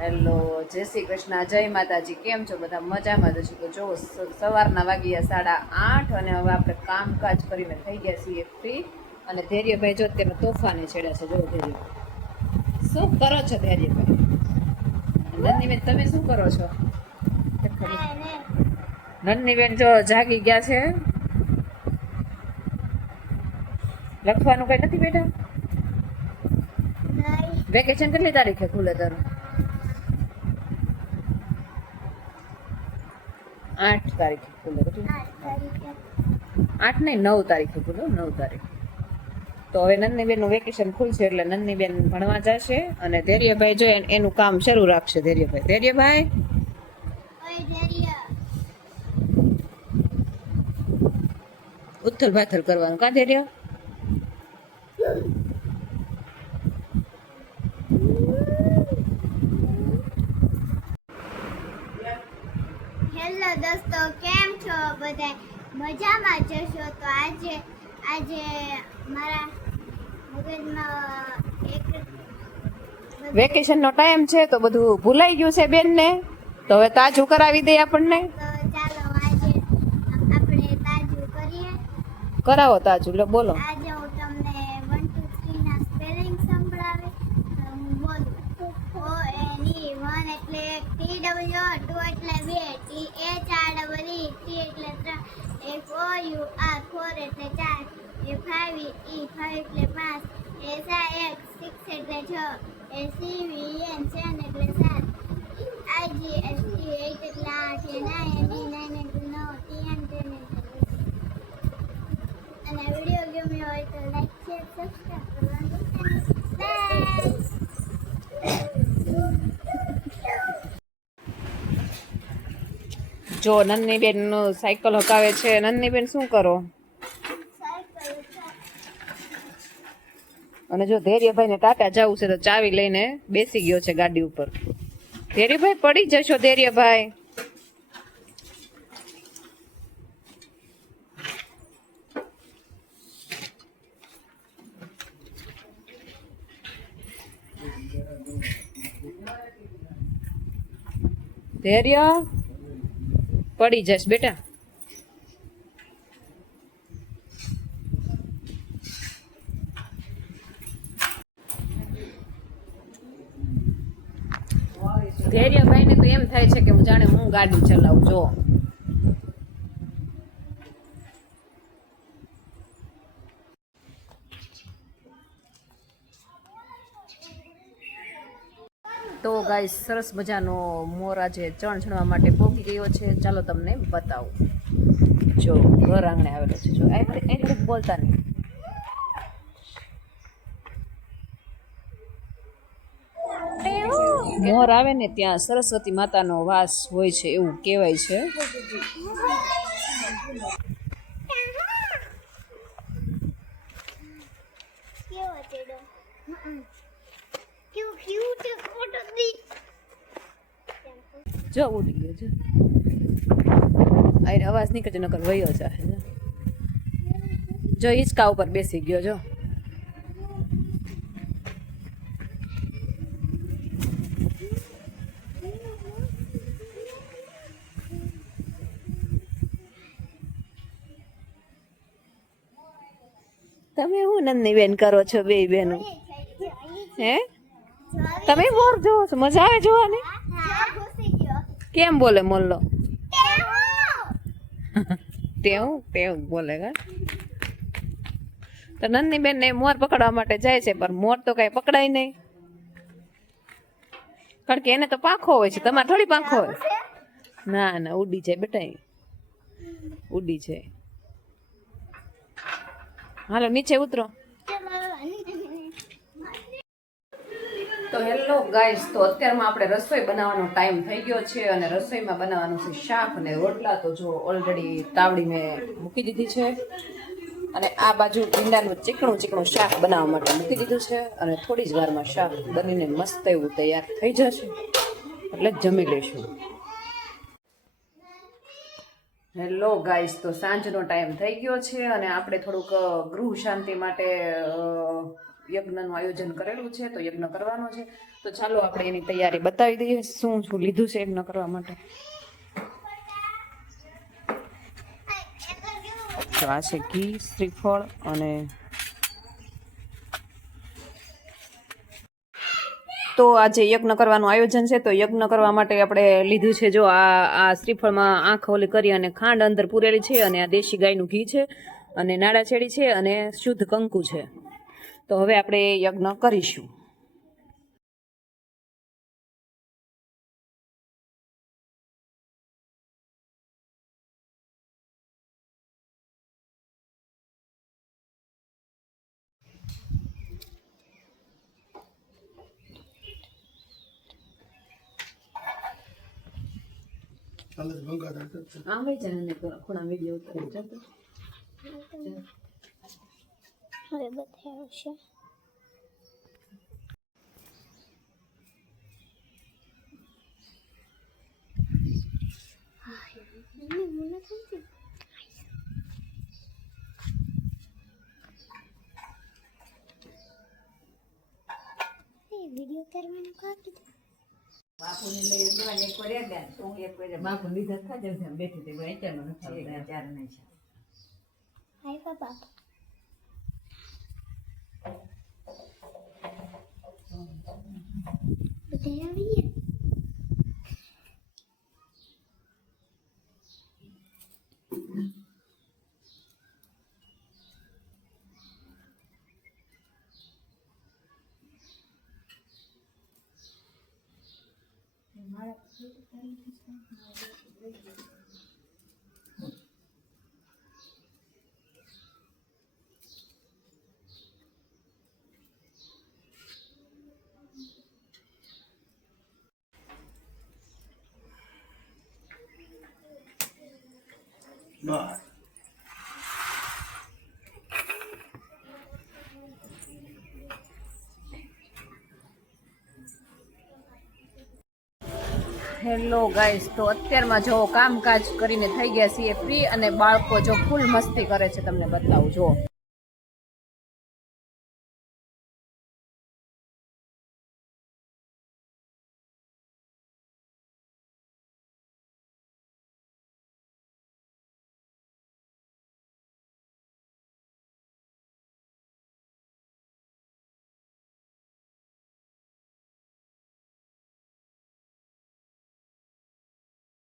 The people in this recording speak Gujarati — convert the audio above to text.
હેલો, જય શ્રી કૃષ્ણ, જય માતાજી. કેમ છો બધા? મજામાં જ છો? તો જો સવારના વાગ્યા 8:30 અને હવે આપણે કામકાજ કરીને થઈ ગયા છીએ ફ્રી. અને ધૈર્યભાઈ જો તેને તોફાને છેડ્યા છે. જો ધૈર્યભાઈ શું કરો છો? ધૈર્યભાઈ નંદનીબેન તમે શું કરો છો? નંદનીબેન જો જાગી ગયા છે. લખવાનું કઈ નથી બેટા? વેકેશન કેટલી તારીખે ખુલે તારું? 8 તારીખે ખુલે. 8 નહીં, 9 તારીખે ખુલે. 9 તારીખ. તો હવે નંદનીબેન નું વેકેશન ખુલશે એટલે નંદનીબેન ભણવા જશે અને ધૈર્યભાઈ જો એનું કામ શરૂ રાખશે. ધૈર્યભાઈ ઉથલ પાથલ કરવાનું. કા ધૈર્ય? હેલો દોસ્તો, કેમ છો બધા? મજામાં જશો? તો આજે મારા મગજમાં એક વેકેશન નો ટાઈમ છે તો બધું ભૂલાઈ ગયું છે બેન ને, તો હવે તાજું કરાવી દે આપણને. તો ચાલો આજે આપણે તાજું કરીએ. કરાવો તાજું. લો બોલો. આજે હું તમને 1 2 3 ના સ્પેલિંગ સંભળાવે. હું બોલું. O N E 1 એટલે T W, 2 એટલે 2, T H R E E, 3 એટલે 3, F O U R 4 એટલે 4, F I E 5 એટલે 5, S I X 6 એટલે 6, S C V E N 7 એટલે 7, I G S T 8 એટલે 8, N I N E 9 એટલે 9, T N 10 એટલે 10. અને વિડીયો ગમ્યો હોય તો લાઈક શેર સબસ્ક્રાઇબ કરવાનું ભૂલતા નહીં. બાય. જો નંદનીબેન નું સાયકલ હકાવે છે. નંદનીબેન શું કરો? અને જો ધૈર્યભાઈ ને ટાટા જવું છે તો ચાવી લઈને બેસી ગયો છે ગાડી ઉપર. ધૈર્યભાઈ પડી જશો. ધૈર્યભાઈ ધૈર્ય પડી જશ બેટા. ધૈર્યભાઈ ને તો એમ થાય છે કે હું જાણે હું ગાડી ચલાવું. જો તો ગાઈસ સરસ મજાનો મોર આજે ચણ ચણવા માટે પોગી ગયો છે. ચાલો તમને બતાવું. જો ઘર આંગણે આવેલો છે. જો અહીં બોલતા નહીં. મોર આવે ને ત્યાં સરસ્વતી માતાનો વાસ હોય છે એવું કહેવાય છે. જો ઉડી ગયો છે. આ અવાજ નીકળે નકર વયો જાય. જો હિંચકા ઉપર બેસી ગયો. જો તમે હું નંદનીબેન કરો છો બે બેનો? હે તમે મોર જોવો છો? મજા આવે જોવાની? કેમ બોલે મોલ્લો? ટેવું બોલે કા? તો નંદનીબેન ને મોર પકડવા માટે જાય છે પણ મોર તો કઈ પકડાય નહીં, કારણ કે એને તો પાંખો હોય છે. તમારે થોડી પાંખો હોય. ના ઉડી જાય બેટા, ઉડી જાય. હાલો નીચે ઉતરો. તો હેલો ગાઈસ, તો અત્યારમાં આપણે રસોઈ બનાવવાનો ટાઈમ થઈ ગયો છે અને રસોઈમાં બનાવવાનું છે શાક અને રોટલા. તો જો ઓલરેડી તાવડી મેં મૂકી દીધી છે અને આ બાજુ ભીંડાનું ચીકણું શાક બનાવવા માટે મૂકી દીધું છે અને થોડી જ વારમાં શાક બનીને મસ્ત એવું તૈયાર થઈ જશે એટલે જમી લઈશું. હેલો ગાઈસ, તો સાંજનો ટાઈમ થઈ ગયો છે અને આપણે થોડુંક ગૃહ શાંતિ માટે યજ્ઞનું આયોજન કરેલું છે, તો યજ્ઞ કરવાનો છે. તો ચાલો આપણે એની તૈયારી બતાવી દઈએ, શું શું લીધું છે યજ્ઞ કરવા માટે. તો આ છે ઘી, શ્રીફળ અને તો આજે યજ્ઞ કરવાનું આયોજન છે. તો યજ્ઞ કરવા માટે આપણે લીધું છે જો આ શ્રીફળમાં આંખ ઓલી કરી અને ખાંડ અંદર પૂરેલી છે, અને આ દેશી ગાયનું ઘી છે, અને નાળાચેરી છે, અને શુદ્ધ કંકુ છે. તો હવે આપણે યજ્ઞ કરીશું. આવે છે ને ખૂણા વિડીયો ઉતારી જતો હવે બતાવ્યું છે. વિડીયો કરવાનું કા કીધું? બાપુને લઈ દેવાની એક વાર ગયા તો હું એક વાર બાપુ લીધા ખાજે છે બેઠી તે ભાઈ ચાલો નથી ચાર નહીં છે. હાય બાપા. બધા આવી ગયા. હેલો ગાઈસ, તો અત્યારમાં જો કામકાજ કરીને થઈ ગયા છીએ ફ્રી, અને બાળકો જો ફૂલ મસ્તી કરે છે, તમને બતાવું જો.